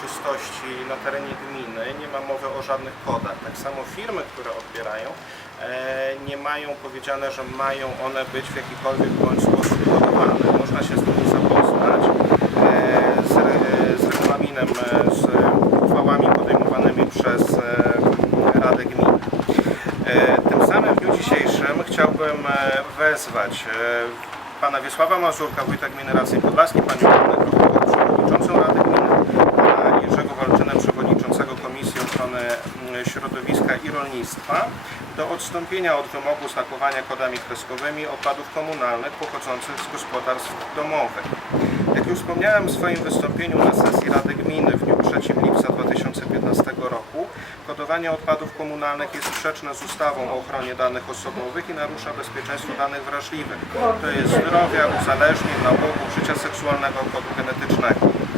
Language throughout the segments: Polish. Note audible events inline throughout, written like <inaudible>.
czystości na terenie gminy, nie ma mowy o żadnych kodach. Tak samo firmy, które odbierają, e, nie mają powiedziane, że mają one być w jakikolwiek bądź sposób kodowane. Można się z tym zapoznać e, z, re- z regulaminem, e, z uchwałami podejmowanymi przez e, Radę Gminy. E, Tym samym w dniu dzisiejszym chciałbym e, wezwać e, pana Wiesława Mazurka, wójta gminy Rację Podlaskiej, panią Annę Krokowo, przewodniczącą Rady Gminy, pana Jerzego Walczynę, przewodniczącego Komisji Mm, Środowiska i Rolnictwa, do odstąpienia od wymogu znakowania kodami kreskowymi odpadów komunalnych pochodzących z gospodarstw domowych. Jak już wspomniałem w swoim wystąpieniu na sesji Rady Gminy w dniu 3 lipca 2015 roku, kodowanie odpadów komunalnych jest sprzeczne z ustawą o ochronie danych osobowych i narusza bezpieczeństwo danych wrażliwych, to jest zdrowia, uzależnień, nałogów, życia seksualnego, kodu genetycznego.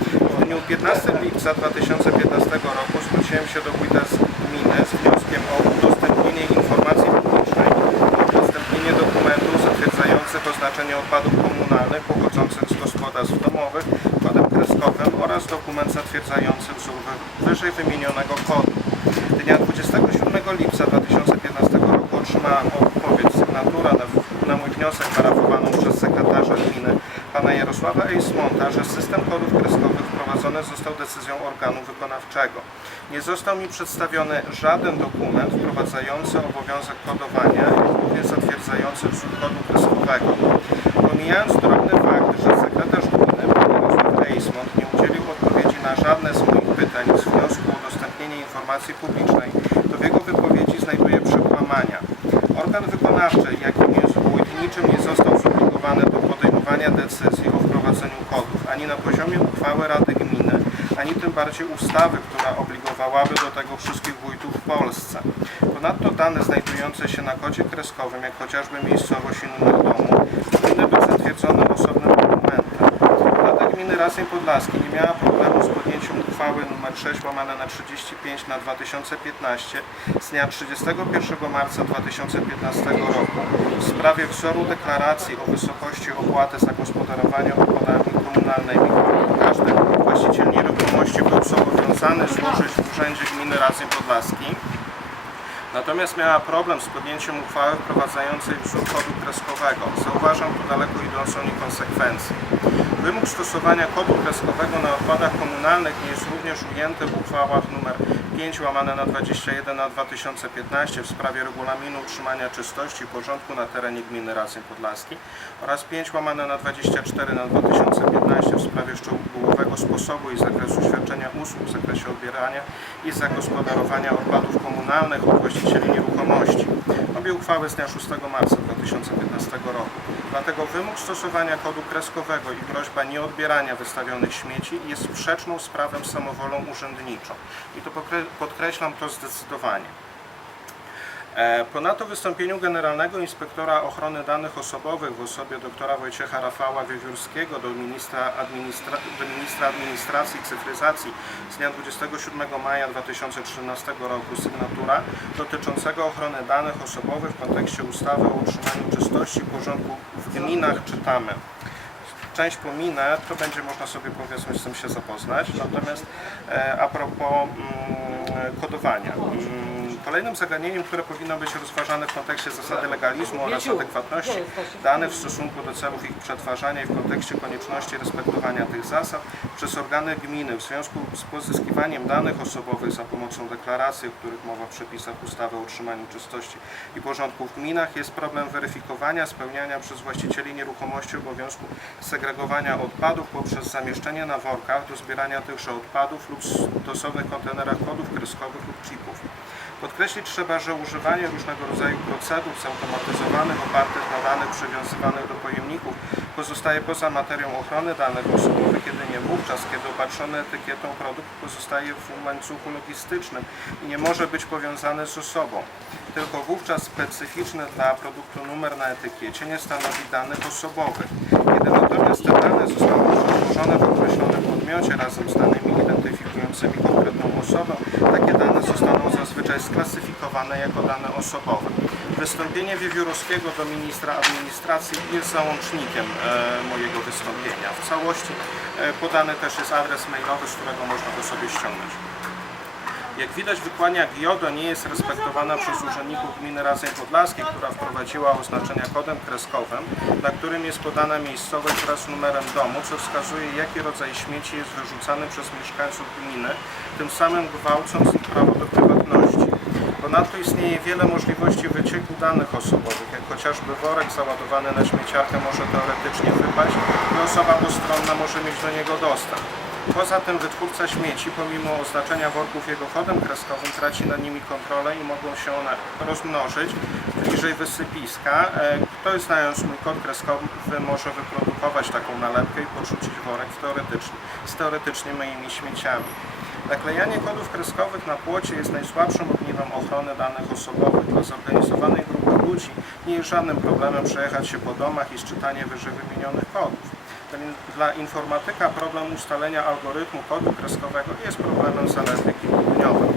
Dniu 15 lipca 2015 roku zwróciłem się do wójta z gminy z wnioskiem o udostępnienie informacji publicznej, udostępnienie dokumentów zatwierdzających oznaczenie odpadów komunalnych pochodzących z gospodarstw domowych kodem kreskowym oraz dokument zatwierdzający wzór wy- wyżej wymienionego kodu. Dnia 27 lipca 2015 roku otrzymałem odpowiedź sygnatura na, na mój wniosek parafowaną przez sekretarza gminy pana Jarosława Ejsmonta, że system kodów kreskowych wprowadzony został decyzją organu wykonawczego. Nie został mi przedstawiony żaden dokument wprowadzający obowiązek kodowania i również zatwierdzający wzór kodu kreskowego. Pomijając drobny fakt, że sekretarz gminy pan Jarosław Ejsmont nie udzielił odpowiedzi na żadne z moich pytań z wniosku o udostępnienie informacji publicznej, to w jego wypowiedzi znajduję przekłamania. Organ wykonawczy, jakim jest wójt, niczym nie został zobligowany do podejmowania decyzji o wprowadzeniu kodów, ani na poziomie uchwały Rady Gminy, ustawy, która obligowałaby do tego wszystkich wójtów w Polsce. Ponadto dane znajdujące się na kodzie kreskowym, jak chociażby miejscowość i numer domu, powinny być zatwierdzone osobnym dokumentem. Rada Gminy Raceń Podlaskiej nie miała problemu z podjęciem uchwały nr 6 łamane na 35 na 2015 z dnia 31 marca 2015 roku w sprawie wzoru deklaracji o wysokości opłaty za gospodarowanie odpadami komunalnymi. Właściciel nieruchomości był zobowiązany złożyć w Urzędzie Gminy Raceń Podlaskiej. Natomiast miała problem z podjęciem uchwały wprowadzającej wzór kodu kreskowego. Zauważam tu daleko idącą niekonsekwencję. Wymóg stosowania kodu kreskowego na odpadach komunalnych nie jest również ujęty w uchwałach nr 5 łamane na 21 na 2015 w sprawie regulaminu utrzymania czystości i porządku na terenie gminy Raceń Podlaski oraz 5 łamane na 24 na 2015 w sprawie szczegółowego sposobu i zakresu świadczenia usług w zakresie odbierania i zagospodarowania odpadów komunalnych od właścicieli nieruchomości. Obie uchwały z dnia 6 marca 2015 roku. Dlatego wymóg stosowania kodu kreskowego i groźba nieodbierania wystawionych śmieci jest sprzeczną z prawem samowolą urzędniczą. I to podkreślam to zdecydowanie. E, Ponadto w wystąpieniu Generalnego Inspektora Ochrony Danych Osobowych w osobie doktora Wojciecha Rafała Wiewiórskiego do ministra, administra, do ministra Administracji i Cyfryzacji z dnia 27 maja 2013 roku sygnatura dotyczącego ochrony danych osobowych w kontekście ustawy o utrzymaniu czystości i porządku w gminach czytamy część pominę, to będzie można sobie powiedzmy z tym się zapoznać. Natomiast e, a propos mm, kodowania. Kolejnym zagadnieniem, które powinno być rozważane w kontekście zasady legalizmu oraz adekwatności danych w stosunku do celów ich przetwarzania i w kontekście konieczności respektowania tych zasad przez organy gminy. W związku z pozyskiwaniem danych osobowych za pomocą deklaracji, o których mowa w przepisach ustawy o utrzymaniu czystości i porządku w gminach jest problem weryfikowania spełniania przez właścicieli nieruchomości obowiązku segregowania odpadów poprzez zamieszczenie na workach do zbierania tychże odpadów lub stosownych kontenerach kodów kreskowych lub chipów. Podkreślić trzeba, że używanie różnego rodzaju procedur zautomatyzowanych opartych na danych przywiązywanych do pojemników pozostaje poza materią ochrony danych osobowych jedynie wówczas, kiedy opatrzony etykietą produkt pozostaje w łańcuchu logistycznym i nie może być powiązany z osobą. Tylko wówczas specyficzny dla produktu numer na etykiecie nie stanowi danych osobowych. Kiedy natomiast te dane zostaną przetworzone w określonym podmiocie razem z danymi identyfikującymi osobę, takie dane zostaną zazwyczaj sklasyfikowane jako dane osobowe. Wystąpienie Wiewiórowskiego do ministra administracji jest załącznikiem e, mojego wystąpienia. W całości e, podany też jest adres mailowy, z którego można go sobie ściągnąć. Jak widać wykładnia GIODO nie jest respektowana przez urzędników gminy Radzeń Podlaskiej, która wprowadziła oznaczenia kodem kreskowym, na którym jest podana miejscowość wraz z numerem domu, co wskazuje jaki rodzaj śmieci jest wyrzucany przez mieszkańców gminy, tym samym gwałcąc ich prawo do prywatności. Ponadto istnieje wiele możliwości wycieku danych osobowych, jak chociażby worek załadowany na śmieciarkę może teoretycznie wypaść i osoba postronna może mieć do niego dostęp. Poza tym wytwórca śmieci, pomimo oznaczenia worków jego kodem kreskowym, traci nad nimi kontrolę i mogą się one rozmnożyć bliżej wysypiska. E, Ktoś znając mój kod kreskowy może wyprodukować taką nalepkę i podrzucić worek teoretycznie, z teoretycznie moimi śmieciami. Naklejanie kodów kreskowych na płocie jest najsłabszym ogniwem ochrony danych osobowych. Dla zorganizowanej grupy ludzi nie jest żadnym problemem przejechać się po domach i szczytanie wyżej wymienionych kodów. Dla informatyka problem ustalenia algorytmu kodu kreskowego jest problemem zaledwie kilkudniowym.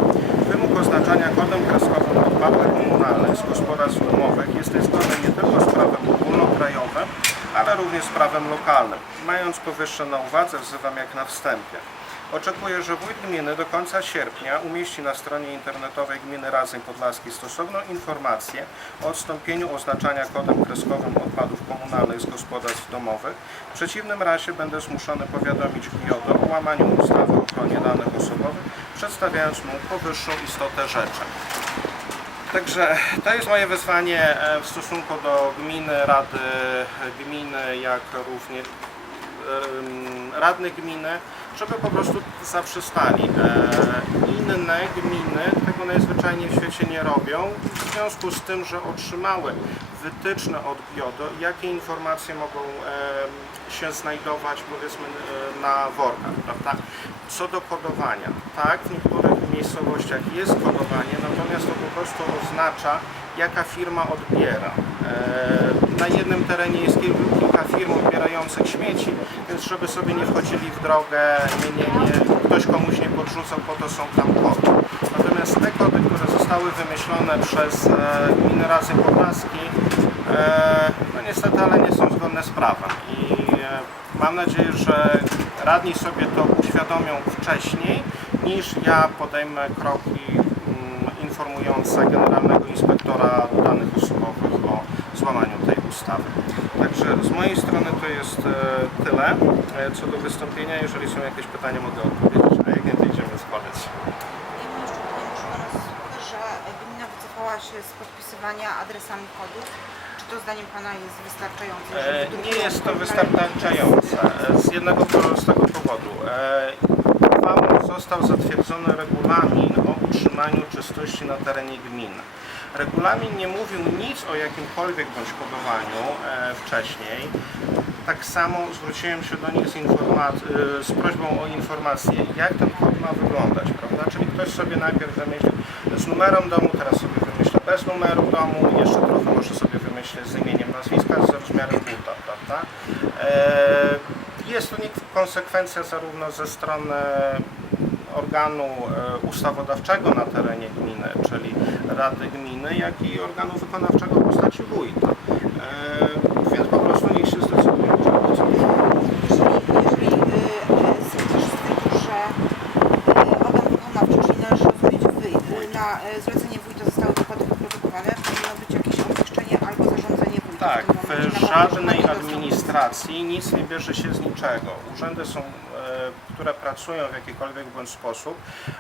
Wymóg oznaczania kodem kreskowym odpadów komunalnych z gospodarstw domowych jest niezgodny nie tylko z prawem ogólnokrajowym, ale również z prawem lokalnym. Mając powyższe na uwadze, wzywam jak na wstępie. Oczekuję, że wójt gminy do końca sierpnia umieści na stronie internetowej gminy Radzeń Podlaskiej stosowną informację o odstąpieniu oznaczania kodem kreskowym odpadów komunalnych z gospodarstw domowych. W przeciwnym razie będę zmuszony powiadomić GIODO o łamaniu ustawy o ochronie danych osobowych, przedstawiając mu powyższą istotę rzeczy. Także to jest moje wyzwanie e, w stosunku do gminy, rady gminy, jak również em, radnych gminy, żeby po prostu zaprzestali. E, Inne gminy tego najzwyczajniej w świecie nie robią, w związku z tym, że otrzymały wytyczne od GIODO, jakie informacje mogą się znajdować powiedzmy e, na workach, prawda? Co do kodowania, tak, w niektórych miejscowościach jest kodowanie, natomiast to po prostu oznacza, jaka firma odbiera. E, Na jednym terenie jest kilka firm odbierających śmieci, więc żeby sobie nie wchodzili w drogę, nie, nie, nie, ktoś komuś nie podrzucał, po to są tam kody. Natomiast te kody, które zostały wymyślone przez e, gminę Radzeń Podlaski, e, no niestety, ale nie są zgodne z prawem. I mam nadzieję, że radni sobie to uświadomią wcześniej, niż ja podejmę kroki mm, informujące Generalnego Inspektora Danych Osobowych o złamaniu tej ustawy. Także z mojej strony to jest e, tyle e, co do wystąpienia. Jeżeli są jakieś pytania, mogę odpowiedzieć, a jak nie, to idziemy. Ja mam jeszcze pytanie, pana, że gmina wycofała się z podpisywania adresami kodów. Czy to zdaniem pana jest wystarczające? E, Nie jest to wystarczające z jednego prostego powodu. Uchwałą został zatwierdzony regulamin o utrzymaniu czystości na terenie gminy. Regulamin nie mówił nic o jakimkolwiek bądź kodowaniu e, wcześniej. Tak samo zwróciłem się do nich z, e, z prośbą o informację, jak ten kod ma wyglądać, prawda? Czyli ktoś sobie najpierw wymyślił z numerem domu, teraz sobie wymyśla bez numeru domu, jeszcze trochę może sobie wymyślić z imieniem nazwiska, z rozmiarem buta, prawda? E, Jest to konsekwencja zarówno ze strony organu e, ustawodawczego na terenie gminy, czyli Rady Gminy, jak i organu wykonawczego w postaci wójta. E, Więc po prostu niech się zdecydują, czy co. Jeżeli, jeżeli y, y, sekretarz stwierdził, że y, organ wykonawczy, czyli należy rozumieć wy, na y, zlecenie wójta zostały kody wyprodukowane, powinno być jakieś obwieszczenie albo zarządzenie wójta. Tak, w, tym momencie, w żadnej administracji nic nie bierze się z niczego. Urzędy są, e, które pracują w jakikolwiek bądź sposób, e,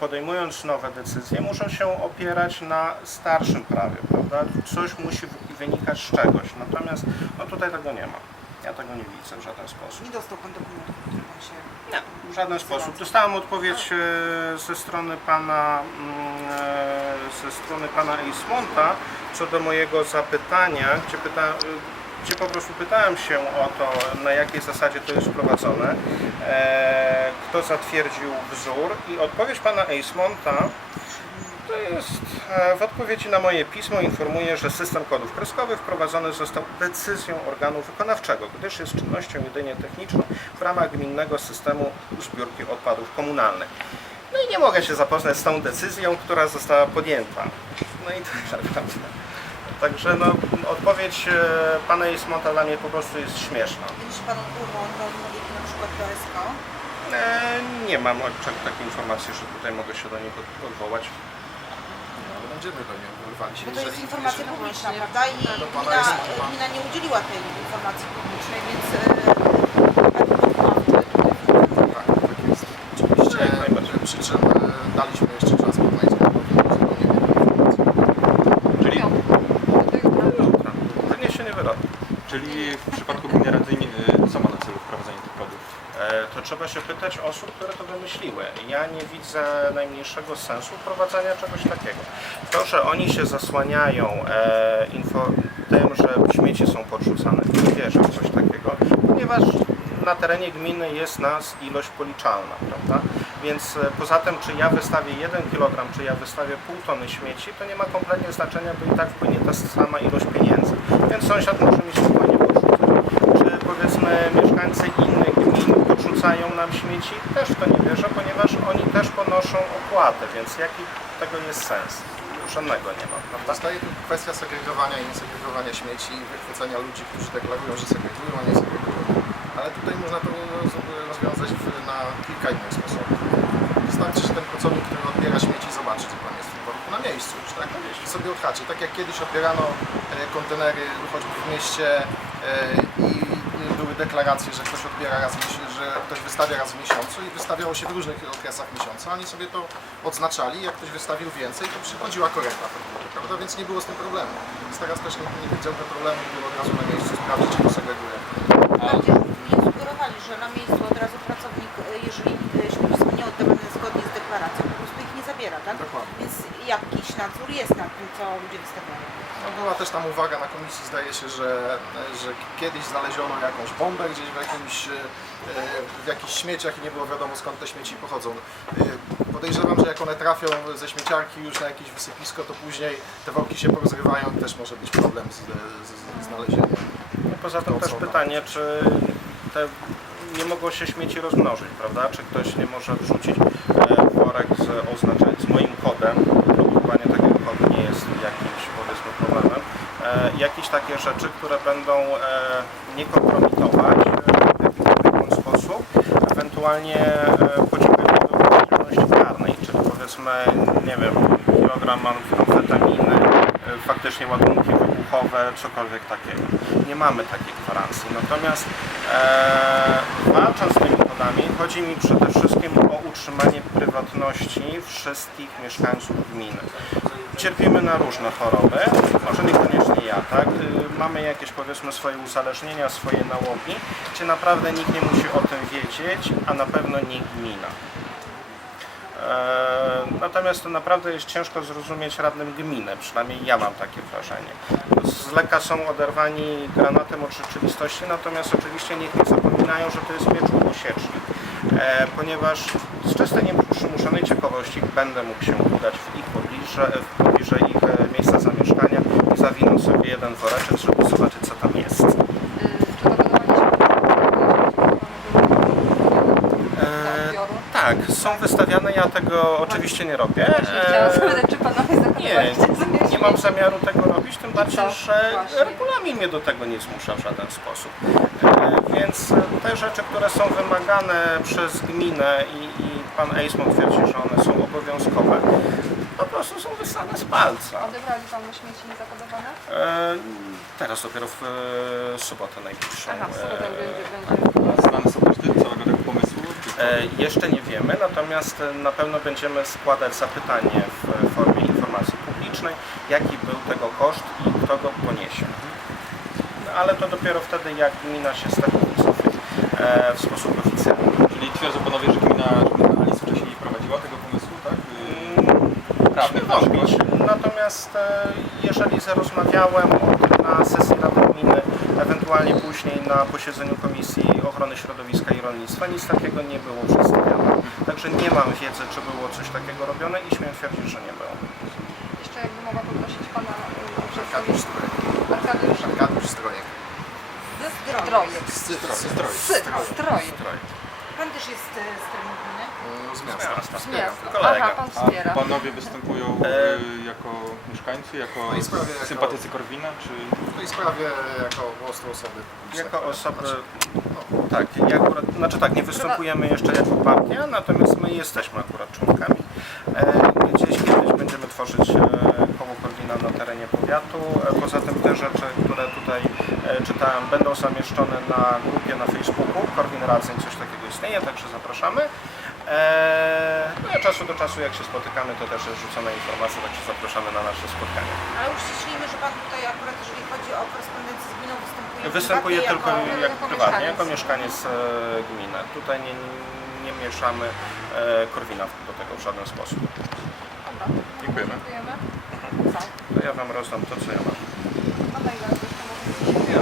podejmując nowe decyzje, muszą się opierać na starszym prawie, prawda? Coś musi wy- wynikać z czegoś, natomiast no tutaj tego nie ma. Ja tego nie widzę w żaden sposób. Nie dostał pan dokumentów, które pan się... Nie, w żaden sposób. Dostałem odpowiedź e, ze strony pana, mm, e, ze strony pana Eismonta co do mojego zapytania, gdzie, pyta, e, gdzie po prostu pytałem się o to, na jakiej zasadzie to jest wprowadzone, e, kto zatwierdził wzór i odpowiedź pana Eismonta To jest e, w odpowiedzi na moje pismo informuję, że system kodów kreskowych wprowadzony został decyzją organu wykonawczego, gdyż jest czynnością jedynie techniczną w ramach gminnego systemu zbiórki odpadów komunalnych. No i nie mogę się zapoznać z tą decyzją, która została podjęta. No i to <laughs> prawda. Także no, odpowiedź e, pana Ismonta dla mnie po prostu jest śmieszna. Kiedyś Panu urwał mówili na przykład do SK. E, nie mam od czego takiej informacji, że tutaj mogę się do nich od- odwołać. No, będziemy do niej odwoływali się. Bo to jest jeżeli- informacja jeżeli- publiczna, prawda? I. Do pana gmina, pan- gmina nie udzieliła tej informacji publicznej, więc e, pani wykonawczy Tak, tak jest. Oczywiście, Jak najbardziej. przy czym e, daliśmy jeszcze czas podmajcom, bo nie wiem informacji. Czyli, Dobra. Wyniesienie wyroku. czyli w przypadku gminy Radzyń y, co ma na celu wprowadzenie tych kodów? E, to trzeba się pytać osób, które to wymyśliły. Ja nie widzę najmniejszego sensu wprowadzania czegoś takiego. To, że oni się zasłaniają e, info, tym, że śmieci są podrzucane, nie wierzę w coś takiego, ponieważ na terenie gminy jest nas ilość policzalna, prawda? Więc e, poza tym, czy ja wystawię 1 kg, czy ja wystawię pół tony śmieci, to nie ma kompletnie znaczenia, bo i tak wpłynie ta sama ilość pieniędzy. Więc sąsiad może mi spokojnie podrzucać. Czy powiedzmy mieszkańcy innych podrzucają nam śmieci? Też w to nie wierzę, ponieważ oni też ponoszą opłatę, więc jaki tego jest sens? Żadnego nie ma, prawda? Zostaje tu kwestia segregowania i niesegregowania śmieci i wychwycenia ludzi, którzy deklarują, że segregują, a nie segregują. Ale tutaj można to roz- rozwiązać na kilka innych sposobów. Wystarczy, że ten pracownik, który odbiera śmieci, zobaczy, co tam jest w worku na miejscu już, tak? I sobie odhaczy. Tak jak kiedyś odbierano e, kontenery choćby w mieście e, i były deklaracje, że ktoś odbiera raz w że ktoś wystawia raz w miesiącu i wystawiało się w różnych okresach miesiąca. Oni sobie to odznaczali, jak ktoś wystawił więcej, to przychodziła korekta prawda? Więc nie było z tym problemu. Więc teraz też nikt nie widział tego problemu i było od razu na miejscu sprawdzić, czy to segreguje. Bardziej nie sugerowali, że na miejscu od razu pracownik, e, jeżeli e, śmieci są nieoddawane zgodnie z deklaracją, po prostu ich nie zabiera, tak? Dokładnie. Jakiś nadzór jest nad tym, co ludzie wystawiają. No była też tam uwaga na komisji, zdaje się, że, że kiedyś znaleziono jakąś bombę gdzieś w jakimś, e, w jakichś śmieciach i nie było wiadomo skąd te śmieci pochodzą. E, Podejrzewam, że jak one trafią ze śmieciarki już na jakieś wysypisko, to później te worki się porozrywają i też może być problem z, z, z znalezieniem. No poza tym To też pytanie, czy te nie mogą się śmieci rozmnożyć, prawda? Czy ktoś nie może wrzucić e, worek z oznaczeniem, z moim kodem, produkowanie takiego kodu nie jest jakimś powiedzmy problemem, e, jakieś takie rzeczy, które będą e, nie kompromitować e, w jakikolwiek sposób, ewentualnie e, pociągać do odpowiedzialności karnej, czyli powiedzmy, nie wiem, kilogram amfetaminy, faktycznie ładunki wybuchowe, cokolwiek takiego. Nie mamy takiej gwarancji. Natomiast e, walcząc z tymi kodami, chodzi mi przede wszystkim o utrzymanie prywatności wszystkich mieszkańców gminy. Cierpimy na różne choroby, może niekoniecznie ja, tak? Y, Mamy jakieś powiedzmy swoje uzależnienia, swoje nałogi, gdzie naprawdę nikt nie musi o tym wiedzieć, a na pewno nie gmina. E, Natomiast to naprawdę jest ciężko zrozumieć radnym gminy, przynajmniej ja mam takie wrażenie. Z lekka są oderwani granatem od rzeczywistości, natomiast oczywiście niech nie zapominają, że to jest miecz dwusieczny, e, ponieważ z czystej nieprzymuszonej ciekawości będę mógł się udać w ich pobliże, w pobliże ich e, miejsca zamieszkania i zawinąć sobie jeden woreczek, żeby zobaczyć co tam jest. E, tak, są wystawiane, ja tego oczywiście nie robię. E, czy panowie nie, nie mam zamiaru tego robić, tym bardziej, że regulamin mnie do tego nie zmusza w żaden sposób. E, Więc te rzeczy, które są wymagane przez gminę i, i pan Ejsmont twierdzi, że one są obowiązkowe, po prostu są wysane z palca. Odebrali panu śmieci niezakodowane? E, Teraz dopiero w e, sobotę najbliższą. Aha, e, super, będzie, będzie. A znane są koszty całego tego pomysłu? E, Jeszcze nie wiemy, natomiast e, na pewno będziemy składać zapytanie w formie informacji publicznej, jaki był tego koszt i kto go poniesie. No, Ale to dopiero wtedy, jak gmina się z tego wycofie e, w sposób oficjalny. Czyli twierdzą panowie, że gmina, że gmina ani wcześniej nie prowadziła tego pomysłu, tak? Wątpić. Natomiast e, jeżeli tym na sesji Rady Gminy, ewentualnie później na posiedzeniu Komisji Ochrony Środowiska i Rolnictwa, nic takiego nie było przedstawiane. Także nie mam wiedzy, czy było coś takiego robione i śmiem twierdzić, że nie było. Jeszcze jakby mogła poprosić pana y, Arkadiusz Strojek. Arkadiusz Arkadiusz Strojek. Zdrojek. Strojek. Stroj. Strojek. Pan też jest e, z Z Z miasta. Z miasta. Kolega. Aha, pan A panowie występują E, y, jako mieszkańcy, jako W tej sprawie jako- sympatycy Korwina, czy... W tej sprawie jako po prostu osoby publiczne. Jako osoby, No, tak, ja akurat, znaczy tak, nie występujemy jeszcze jako partia, natomiast my jesteśmy akurat członkami. E, Gdzieś kiedyś będziemy tworzyć e, koło Korwina na terenie powiatu. E, Poza tym te rzeczy, które tutaj e, czytałem, będą zamieszczone na grupie na Facebooku. Korwin Radzeń, coś takiego istnieje, także zapraszamy. E, No a czasu do czasu, jak się spotykamy, to też jest rzucona informacja, także zapraszamy na nasze spotkania. Ale uściślimy, że Pan tutaj akurat, jeżeli chodzi o korespondencję z gminą, występuje Występuje tylko jako... jak jako prywatnie, jako mieszkaniec e, gminy. Tutaj nie, nie mieszamy e, Korwina do tego w żaden sposób. Dobra. Dziękujemy. To ja Wam rozdam to, co ja mam. Jasne. No